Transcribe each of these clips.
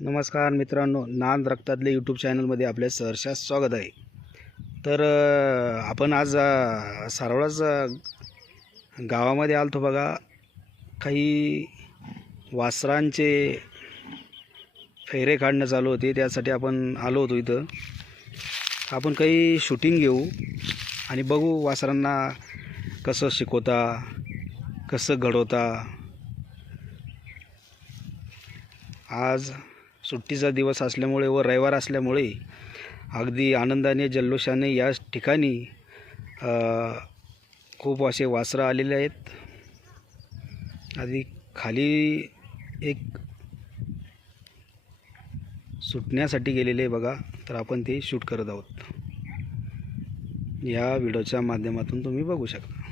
नमस्कार मित्रांनो, नांद रक्तातले यूट्यूब चॅनलमध्ये आपले सहर्ष स्वागत आहे। तर आपण आज सारोळाच गावामध्ये आलतो बघा। काही वासरांचे फेरे काढणं चालू होते, त्यासाठी आपण आलो होतो इथं। आपण काही शूटिंग घेऊ आणि बघू वासरांना कसं शिकवता, कसं घडवता। आज सुट्टीचा दिवस असल्यामुळे व रविवार असल्यामुळे अगदी आनंदाने जल्लोषाने या ठिकाणी खूप असे वासरं आलेले आहेत। आधी खाली एक सुटण्यासाठी गेलेले बघा, तर आपण ते शूट करत आहोत। या व्हिडिओच्या माध्यमातून तुम्ही बघू शकता।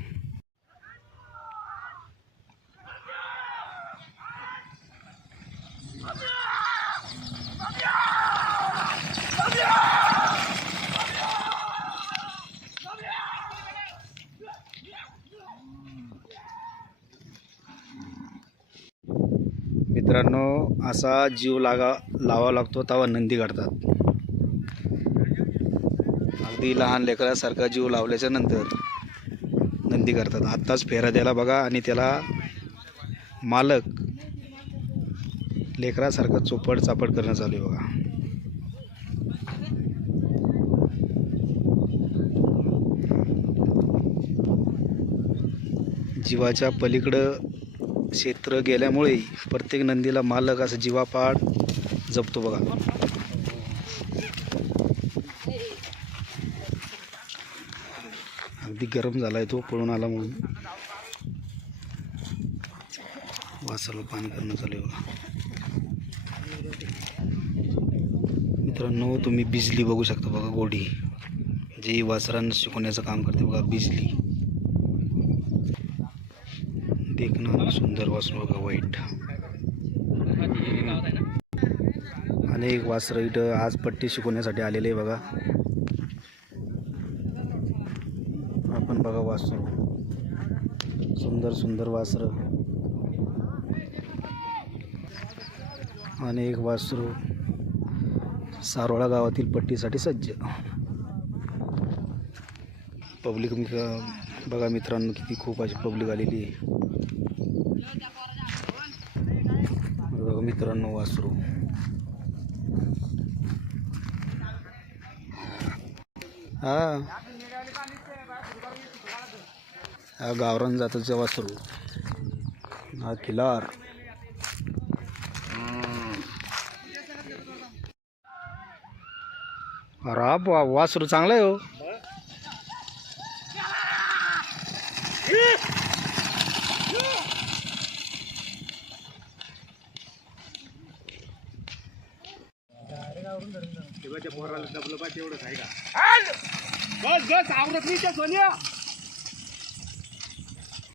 मित्रांनो, असा जीव लावा लागतो तेव्हा नंदी काढतात। अगदी लहान लेकरासारखा जीव लावल्याच्या नंतर नंदी करतात। आत्ताच फेरा द्यायला बघा आणि त्याला मालक लेकरासारखं चोपड चापड करणं चालू आहे बघा। जीवाच्या पलीकडं क्षेत्र गेल्यामुळे प्रत्येक नंदीला मालक असं जीवापाड जपतो बघा। अगदी गरम झालाय तो, पळून आला म्हणून वासाला पाणी करणं चालू आहे बघा। मित्रांनो, तुम्ही बिजली बघू शकता बघा, गोडी जी वासरांना शिकवण्याचं काम करते बघा। बिजली देखणं सुंदर वासरू बघा, वाईट। अनेक वासरं इथं आज पट्टी शिकवण्यासाठी आलेले आहे बघा। आपण बघा वासरू, सुंदर सुंदर वासरं, अनेक वासरू सारोळा गावातील पट्टीसाठी सज्ज। पब्लिक बघा मित्रांनो, किती खूप अशी पब्लिक आलेली आहे बघा मित्रांनो। वासरू हा गावरान जातीचं वासरू, हा खिलार। अरे वासरू चांगलं आहे हो। बस आवरत नाही त्या सोनिया।